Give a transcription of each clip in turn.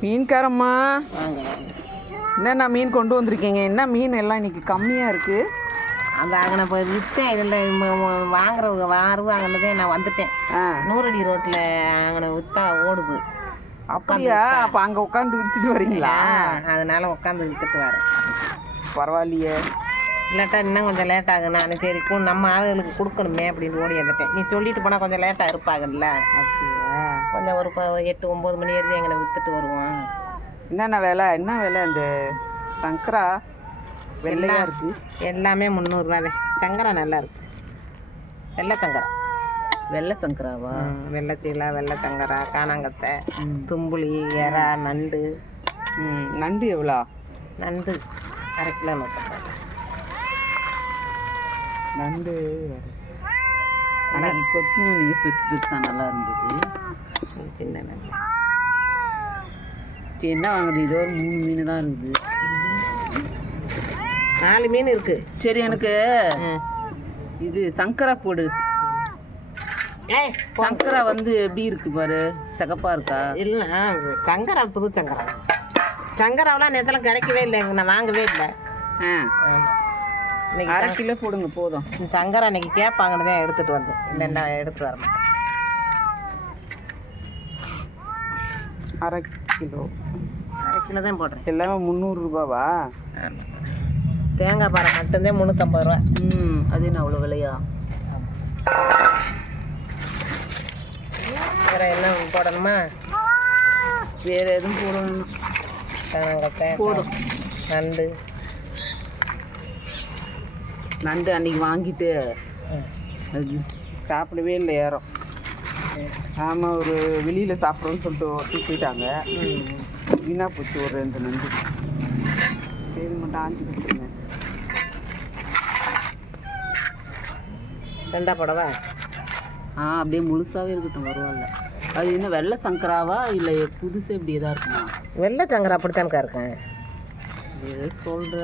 மீன்காரம்மா வாங்க வாங்க. என்னென்ன மீன் கொண்டு வந்திருக்கீங்க? என்ன மீன் எல்லாம் இன்னைக்கு கம்மியாக இருக்குது? அந்த அங்கே இப்போ விற்றேன். இதில் வாங்குறவங்க வருவாங்கன்னதே நான் வந்துட்டேன். நூறடி ரோட்டில் அங்கே விற்றா ஓடுது. அப்படியா? அப்போ அங்கே உட்காந்து விற்றுட்டு வரீங்களா? அதனால் உட்காந்து விற்றுட்டு வரேன். பரவாயில்லையே. இல்லாட்டா இன்னும் கொஞ்சம் லேட் ஆகும். நான் சரி நம்ம ஆளுகளுக்கு கொடுக்கணுமே அப்படின்னு ஓடி வந்துட்டேன். நீ சொல்லிட்டு போனால் கொஞ்சம் லேட்டாக இருப்பாங்கல்ல. அப்படியா? கொஞ்சம் ஒரு 8-9 மணி வரைக்கும் எங்களை விற்றுட்டு வருவோம். என்னென்ன விலை? என்ன விலை? அந்த சங்கரா வெள்ளையாக இருக்குது. எல்லாமே 300 ரூபா தான். சங்கரா நல்லா இருக்கு. வெள்ளை சங்கரா. வெள்ளை சங்கராவா? வெள்ளை சீலா, வெள்ளை சங்கரா, காணாங்கத்தை, தும்புளி, எறா, நண்டு. நண்டு எவ்வளோ? நண்டு 1/2 கிலோ 150. நண்டு அன்னைக்கு கொத்து நீங்கள் பெருசு பெருசாக நல்லா இருந்தது. சின்ன நண்டு என்ன வாங்குது? இதோ ஒரு 3 மீன் தான் இருக்குது. 4 மீன் இருக்குது. சரி, எனக்கு இது சங்கரா போடு. சங்கரா வந்து எப்படி இருக்கு பாரு, சிகப்பா இருக்கா? இல்லை, சங்கரா புது சங்கரா. சங்கராவெலாம் நேரத்தில் கிடைக்கவே இல்லை. நான் வாங்கவே இல்லை. இன்னைக்கு 1/2 கிலோ போடுங்க போதும். சங்கரா இன்னைக்கு கேட்பாங்கன்னு தான் எடுத்துகிட்டு வந்தேன். இல்லை நான் எடுத்துகிட்டு வர மாட்டேன். 1/2 கிலோ. 1/2 கிலோ தான் போடுறேன். எல்லாமே 300 ரூபாவா? தேங்காய் பாறை மட்டும்தான் 350 ரூபா. அது என்ன அவ்வளோ விலையா? வேறு என்ன போடணுமா? வேறு எதுவும் போடணும்? போடும். நண்டு அன்றைக்கி வாங்கிட்டு அது சாப்பிடவே இல்லை யாரும். ஆமாம், ஒரு வெளியில் சாப்பிட்றோன்னு சொல்லிட்டு போயிட்டாங்க. வீணாக போச்சு ஒரு 2 நண்டு. சரி, மட்டும் ஆஞ்சி கொடுத்துருங்க. 2 போடவா? அப்படியே முழுசாகவே இருக்கட்டும், பரவாயில்ல. அது என்ன வெள்ளை சங்கராவா இல்லை புதுசு இப்படி எதாக இருக்குமா? வெள்ளை சங்கரா அப்படித்தான்க்கா இருக்கேன். ஏதோ சொல்கிற.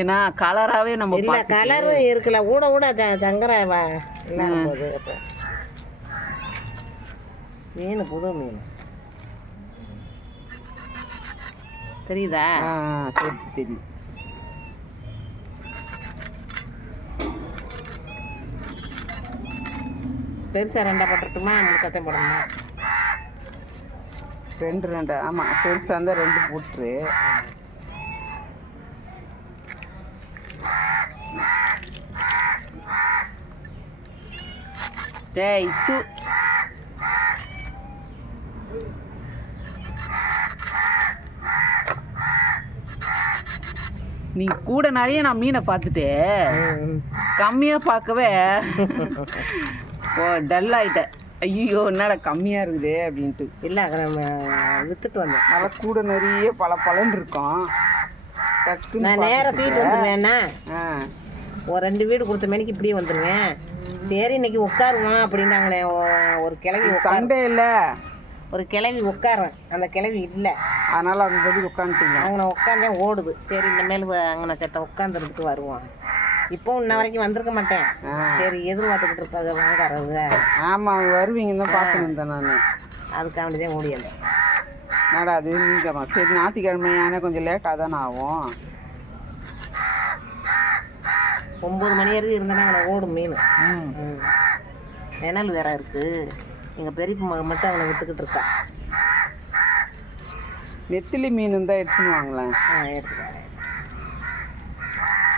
ஏன்னா கலராகவே நம்ம இல்லை, கலரும் இருக்குல்ல. ஊட சங்கராவா எல்லாம் போகுது. அப்போ மீன் புது மீன் தெரியுதா? சரி, தெரியும். பெருசாக 2 போட்டுட்டுமா? முழுக்கத்தையும் போடணுமா? 2 ஆமாம், பெருசாக இருந்தால் 2 போட்டுரு. டேய் சு, நீ கூட நிறைய நான் மீனை பார்த்துட்டு கம்மியாக பார்க்கவே டல் ஆகிட்டேன். ஐயோ, என்னடா கம்மியாக இருக்குது அப்படின்ட்டு. இல்லை, நம்ம விற்றுட்டு வந்தேன். நல்லா கூட நிறைய பலன்னு இருக்கும். நான் நேராக தூக்கிட்டு வந்துடுவேன்னா ஒரு 2 வீடு கொடுத்த மேனிக்கு இப்படியே வந்துடுவேன். சரி, இன்னைக்கு உட்காருவோம் அப்படின்னாங்களே. ஒரு கிளவி சண்டே இல்லை, ஒரு கிளவி உட்காருவேன். அந்த கிளவி இல்லை, அதனால் அவங்க பற்றி உட்காந்துட்டீங்க. அவங்க உட்காந்தே ஓடுது. சரி, இனிமேல் அங்கே சத்த உட்காந்துருக்கு வருவோம். இப்போ இன்ன வரைக்கும் வந்திருக்க மாட்டேன். சரி, எதிர்பார்த்துக்கிட்டு இருப்பாங்க வாங்காரவங்க. ஆமாம், அவங்க வருவீங்கன்னு தான் பார்க்கணும் தான் நான். அதுக்காண்டிதான் ஓடியல. என்னடா அது நீங்கம்மா. சரி, ஞாயிற்றுக்கிழமையான கொஞ்சம் லேட்டாக தானே ஆகும். 9 மணி வரைக்கும் இருந்தேன்னா அவனை ஓடும் மீன். நிழல் வேற இருக்குது. எங்கள் பெரியப்பா மகன் மட்டும் அவனை விற்றுக்கிட்டு இருக்கா. நெத்திலி மீன் இருந்தால் எடுத்துன்னு வாங்களேன். எடுத்துக்கலாம்.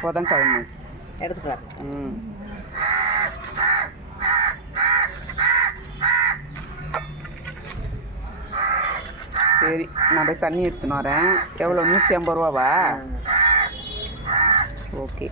புதன்கிழமை எடுத்துக்கலாம். சரி, நான் போய் தண்ணி எடுத்துன்னு வரேன். எவ்வளோ? 150 ரூபாவா? ஓகே.